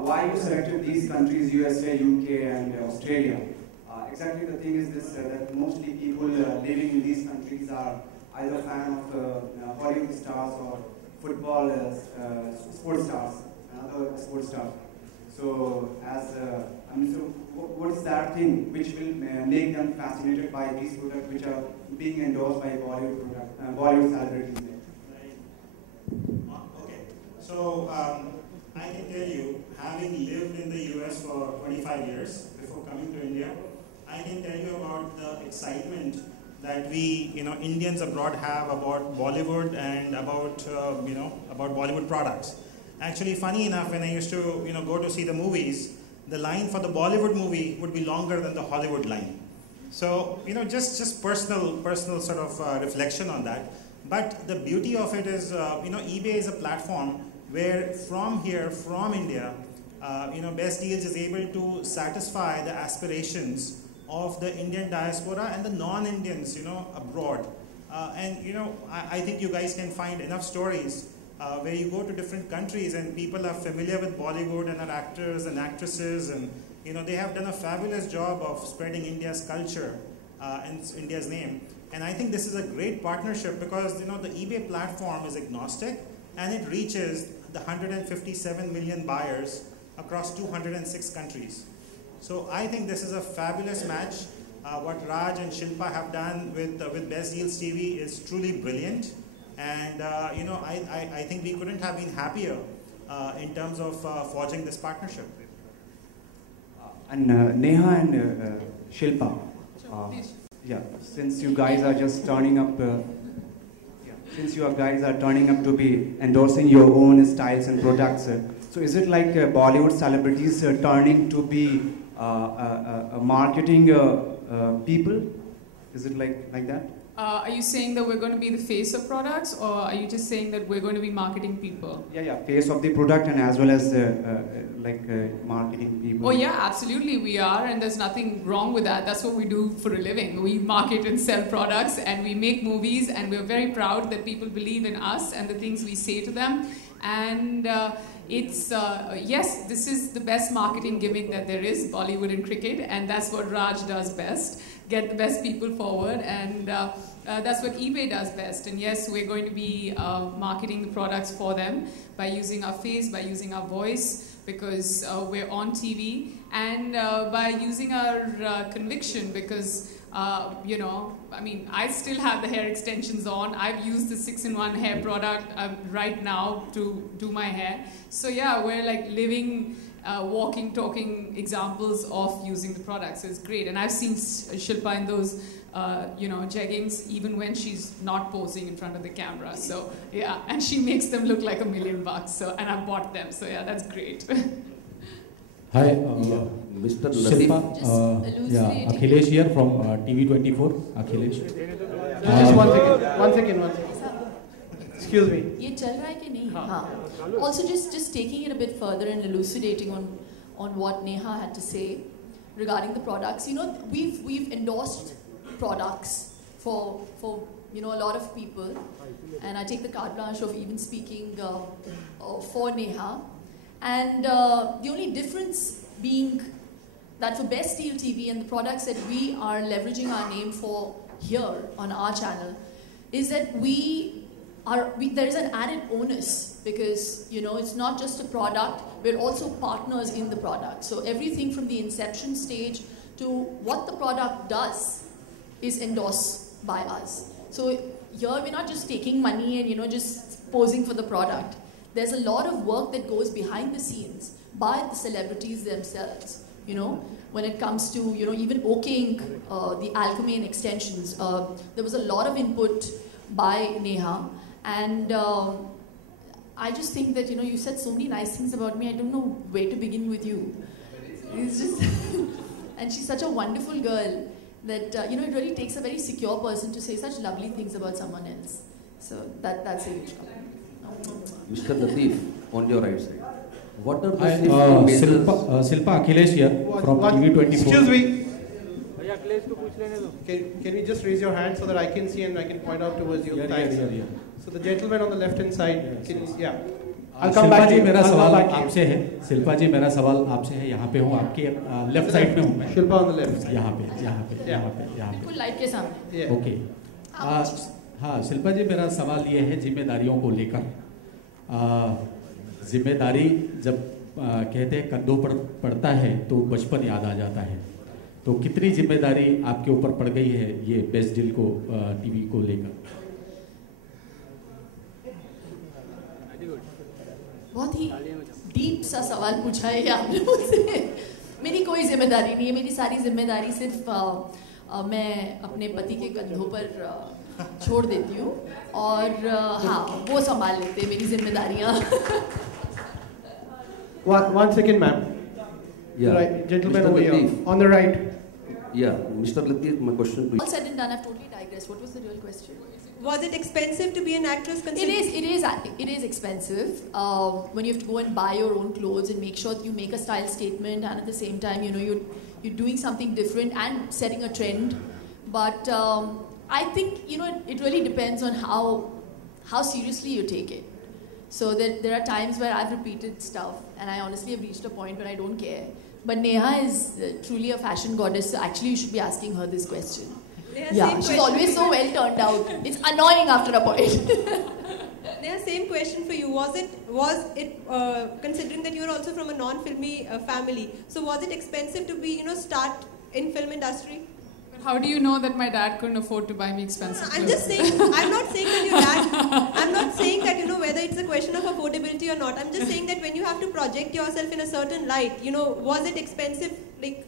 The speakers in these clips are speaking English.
Why you selected these countries, USA, UK, and Australia? Exactly the thing is this, that mostly people living in these countries are either fan of Hollywood stars or football sports stars, other sports stars. So, what is that thing which will make them fascinated by these products which are being endorsed by Bollywood celebrities? Okay, so I can tell you, having lived in the US for 25 years before coming to India, I can tell you about the excitement that we, Indians abroad have about Bollywood and about, about Bollywood products. Actually, funny enough, when I used to, go to see the movies, the line for the Bollywood movie would be longer than the Hollywood line. So, just personal sort of reflection on that. But the beauty of it is, eBay is a platform where from here, from India, Best Deals is able to satisfy the aspirations of the Indian diaspora and the non-Indians, abroad. I think you guys can find enough stories where you go to different countries and people are familiar with Bollywood and are actors and actresses, and they have done a fabulous job of spreading India's culture and India's name. And I think this is a great partnership because the eBay platform is agnostic and it reaches the 157 million buyers across 206 countries. So I think this is a fabulous match. What Raj and Shilpa have done with Best Deals TV is truly brilliant. And I think we couldn't have been happier in terms of forging this partnership. And Neha and Shilpa, since you guys are just turning up, since you guys are turning up to be endorsing your own styles and products, so is it like Bollywood celebrities turning to be marketing people? Is it like that? Are you saying that we're going to be the face of products, or are you just saying that we're going to be marketing people? Yeah, face of the product and as well as marketing people. Oh yeah, absolutely we are, and there's nothing wrong with that. That's what we do for a living. We market and sell products, and we make movies, and we're very proud that people believe in us and the things we say to them. And yes, this is the best marketing gimmick that there is, Bollywood and cricket, and that's what Raj does best. Get the best people forward, and that's what eBay does best. And yes, we're going to be marketing the products for them by using our face, by using our voice, because we're on TV, and by using our conviction, because I still have the hair extensions on. I've used the 6-in-1 hair product right now to do my hair. So yeah, we're like living, walking, talking examples of using the products. So it's great. And I've seen Shilpa in those, jeggings, even when she's not posing in front of the camera. So yeah, and she makes them look like $1 million. So, and I bought them. So yeah, that's great. Hi, Mr. Shilpa. Akhilesh here from TV24. Akhilesh. Just one second. Excuse me. ये चल रहा है कि नहीं? हाँ. Also, just taking it a bit further and elucidating on what Neha had to say regarding the products. We've endorsed products for a lot of people, and I take the carte blanche of even speaking for Neha. And the only difference being that for Best Deal TV and the products that we are leveraging our name for here on our channel is that there is an added onus, because it's not just a product, we're also partners in the product. So everything from the inception stage to what the product does is endorsed by us. So here we're not just taking money and just posing for the product. There's a lot of work that goes behind the scenes by the celebrities themselves. When it comes to even okaying the Alchemane extensions, there was a lot of input by Neha, and I just think that you said so many nice things about me. I don't know where to begin with you. It's just and she's such a wonderful girl that it really takes a very secure person to say such lovely things about someone else. So that's a huge compliment. Mr. Latif, on your right side. What are the Shilpa Akhilesh here from TV24. Excuse me. Can you just raise your hand so that I can see and I can point out towards you? Yeah. So the gentleman on the left hand side, I'll come Shilpa back to ji you. मेरा I'll come सवाल back to you. आपसे है। शिल्पा जी मेरा सवाल आपसे है, यहाँ पे हूँ, आपके लेफ्ट साइड में हूँ मैं। Shilpa on the left. यहाँ पे। बिल्कुल लाइट के सामने। Yeah. ओके। हाँ शिल्पा जी, मेरा सवाल ये है जिम्मेदारियों को लेकर। जिम्मेदारी जब कहते हैं कंधों पर पड़ता है तो बचपन याद आ जाता है, तो कितनी जिम्मेदारी आपके ऊपर पड़ गई है ये बेस्ट डील को टीवी को लेकर? बहुत ही डीप सा सवाल पूछा है आपने मुझसे। मेरी कोई जिम्मेदारी नहीं है, मेरी सारी जिम्मेदारी सिर्फ मैं अपने पति के कंधों पर छोड़ देती हूँ और हाँ वो संभाल लेते हैं मेरी जिम्मेदारियाँ। One second, ma'am. Yeah. Right, gentleman Mr. over here, Lateef. on the right. Yeah, Mr. Lateef, my question to you. All said and done, I've totally digressed. What was the real question? Was it expensive to be an actress? It is expensive when you have to go and buy your own clothes and make sure that you make a style statement, and at the same time, you know, you're doing something different and setting a trend. But I think, you know, it really depends on how seriously you take it. So there are times where I've repeated stuff and I honestly have reached a point where I don't care. But Neha is truly a fashion goddess, so actually you should be asking her this question. Yeah, she's always so well turned out. It's annoying after a point. Neha, same question for you. Was it considering that you're also from a non-filmy family, so was it expensive to be, you know, start in film industry? How do you know that my dad couldn't afford to buy me expensive clothes? I'm just saying, I'm not saying that your dad, I'm not saying that, you know, whether it's a question of affordability or not. I'm just saying that when you have to project yourself in a certain light, you know, was it expensive, like,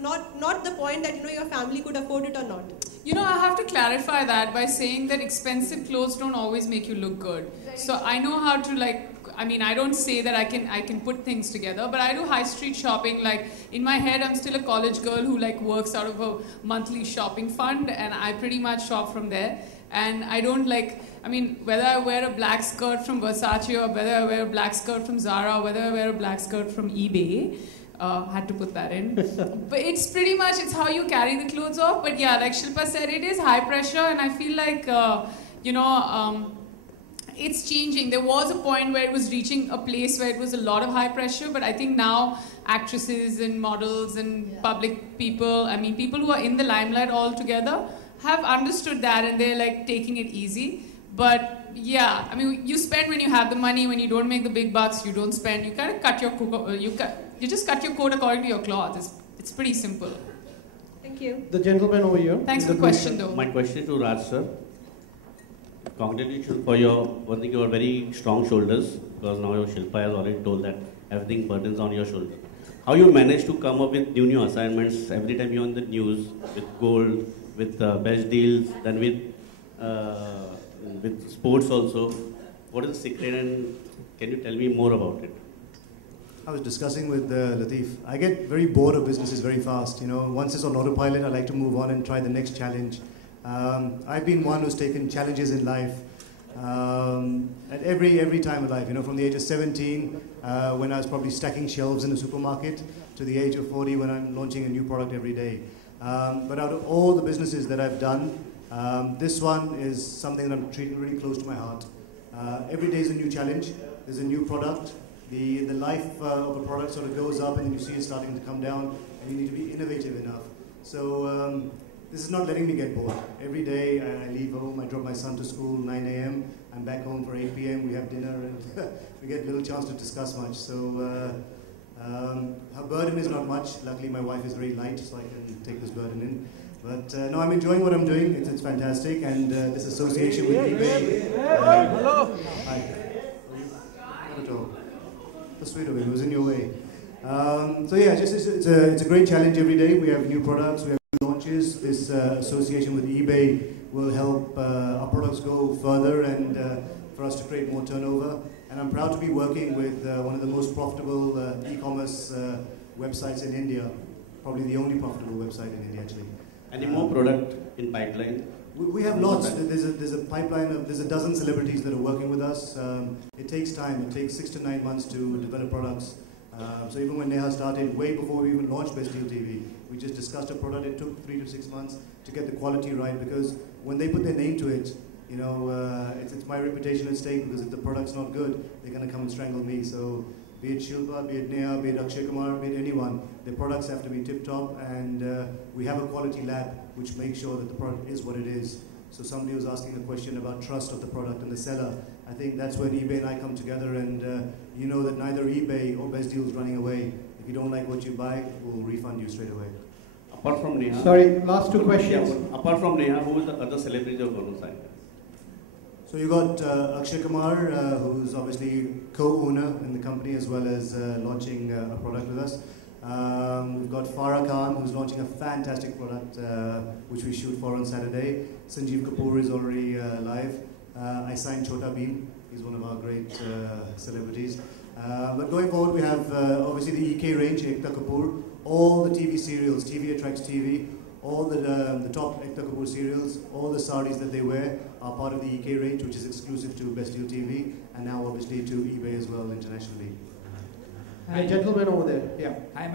not the point that, you know, your family could afford it or not? You know, I have to clarify that by saying that expensive clothes don't always make you look good. So I know how to, like, I mean, I don't say that I can put things together, but I do high street shopping. Like, in my head, I'm still a college girl who, like, works out of a monthly shopping fund, and I pretty much shop from there. And I don't, like, I mean, whether I wear a black skirt from Versace or whether I wear a black skirt from Zara or whether I wear a black skirt from eBay, had to put that in. But it's pretty much, it's how you carry the clothes off. But yeah, like Shilpa said, it is high pressure, and I feel like, you know, it's changing. There was a point where it was reaching a place where it was a lot of high pressure, but I think now actresses and models and public people, I mean, people who are in the limelight altogether have understood that, and they're, like, taking it easy. But yeah, I mean, you spend when you have the money. When you don't make the big bucks, you don't spend. You kind of cut your you just cut your coat according to your cloth. It's pretty simple. Thank you. The gentleman over here. Thanks for the question, though. My question to Raj sir. Congratulations for one thing, you have very strong shoulders, because now your Shilpa has already told that everything burdens on your shoulder. How you manage to come up with new assignments every time you're on the news, with gold, with best deals, then with sports also. What is the secret, and can you tell me more about it? I was discussing with Lateef. I get very bored of businesses very fast. You know, once it's on autopilot, I like to move on and try the next challenge. I've been one who's taken challenges in life at every time of life. You know, from the age of 17, when I was probably stacking shelves in a supermarket, to the age of 40 when I'm launching a new product every day. But out of all the businesses that I've done, this one is something that I'm treating really close to my heart. Every day is a new challenge. There's a new product. The life of a product sort of goes up, and you see it starting to come down, and you need to be innovative enough. So this is not letting me get bored. Every day I leave home, I drop my son to school 9 a.m. I'm back home for 8 p.m. We have dinner, and we get little chance to discuss much. So her burden is not much. Luckily, my wife is very light, so I can take this burden in. But no, I'm enjoying what I'm doing. It's fantastic, and this association with eBay. Hello. Hi. Not at all. So sweet of it. It was in your way. So yeah, it's a great challenge every day. We have new products. We have new launches. This association with eBay will help our products go further and for us to create more turnover. And I'm proud to be working with one of the most profitable e-commerce websites in India. Probably the only profitable website in India, actually. Any more product in pipeline? We have lots. There's a pipeline of, there's a dozen celebrities that are working with us. It takes time. It takes 6 to 9 months to develop products. So even when Neha started, way before we even launched Best Deal TV, we just discussed a product. It took 3 to 6 months to get the quality right, because when they put their name to it, You know, it's my reputation at stake, because if the product's not good, they're going to come and strangle me. So be it Shilpa, be it Neha, be it Akshay Kumar, be it anyone, their products have to be tip-top, and we have a quality lab which makes sure that the product is what it is. So somebody was asking a question about trust of the product and the seller. I think that's when eBay and I come together, and you know that neither eBay or Best Deal is running away. If you don't like what you buy, we'll refund you straight away. Apart from Neha. Sorry, last two questions. Yeah, apart from Neha, who is the other celebrity of Gonu Sai? So you got Akshay Kumar, who's obviously co-owner in the company, as well as launching a product with us. We've got Farah Khan, who's launching a fantastic product, which we shoot for on Saturday. Sanjeev Kapoor is already live. I signed Chota Bheem. He's one of our great celebrities. But going forward, we have obviously the EK range, Ekta Kapoor. All the TV serials, TV Attracts TV, all the top Ekta Kapoor serials, all the saris that they wear are part of the EK range, which is exclusive to Best Deal TV, and now obviously to eBay as well internationally. The gentleman over there, yeah. Hi,